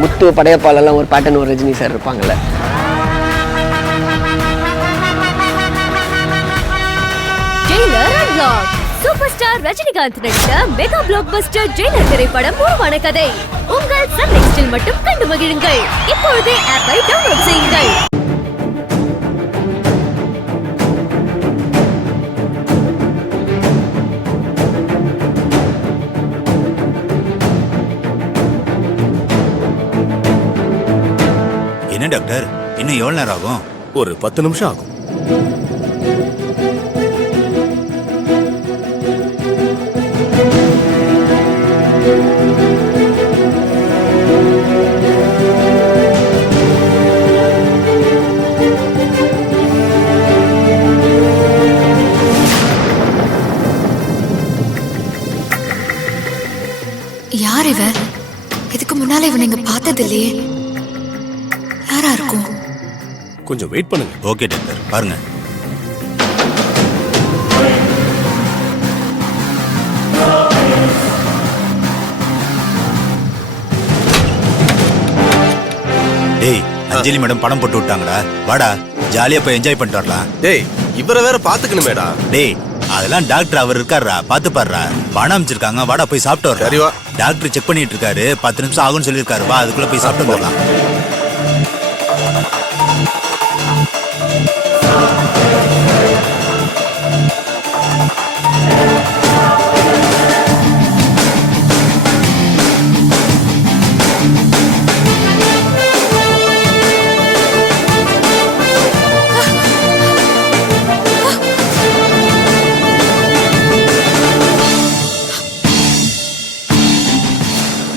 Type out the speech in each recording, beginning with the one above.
முத்து படையப்பாலெல்லாம் ஒரு பேட்டர்ன் ஒரு ரஜினி சார் இருப்பாங்கல்ல. சூப்பர் ஸ்டார் ரஜினிகாந்த் நடித்த மெகா பிளாக் பஸ்டர் ஜெயிலர் திரைப்படம் உருவான கதை உங்கள் சன் நெக்ஸ்டில் மட்டும் கண்டு மகிழுங்கள். இப்பொழுதே ஆப்பை டவுன்லோட் செய்யுங்கள். என்ன டாக்டர், இன்னும் எவ்வளவு நேரம் ஆகும்? ஒரு 10 நிமிஷம் ஆகும். யார் இவன்? இதுக்கு முன்னால இவன் நீங்க பார்த்தது இல்லையே. யாரா இருக்கும்? கொஞ்சம் வெயிட் பண்ணுங்க. ஓகே டாக்டர், பாருங்க. டேய், அஞ்சலி மேடம் படம் போட்டு விட்டாங்கடா. வாடா, ஜாலியா போய் என்ஜாய் பண்ணிட்டு வரலாம். டேய், இவரை வேற பாத்துக்கணுமேடா. டேய், அதெல்லாம் டாக்டர் அவர் இருக்காருடா, பாத்து பாருடா. பணம் அமைச்சிருக்காங்க, வாடா போய் சாப்பிட்டு வர. சரி வா. டாக்டர் செக் பண்ணிட்டு இருக்காரு, 10 நிமிஷம் ஆகும்னு சொல்லியிருக்காரு. வா, அதுக்குள்ள போய் சாப்பிட்டு வரலாம்.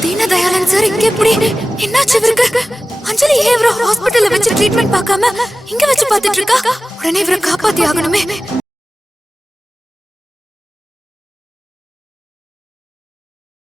தீனதயாளன் சார் இங்க எப்படி? என்னாச்சு இவருக்கு? அஞ்சலி ஏன் இவரை ஹாஸ்பிட்டல்ல வச்சு ட்ரீட்மெண்ட் பார்க்காம இங்க வச்சு பார்த்துட்டு இருக்கா? உடனே இவரை காப்பாத்தி ஆகணுமே.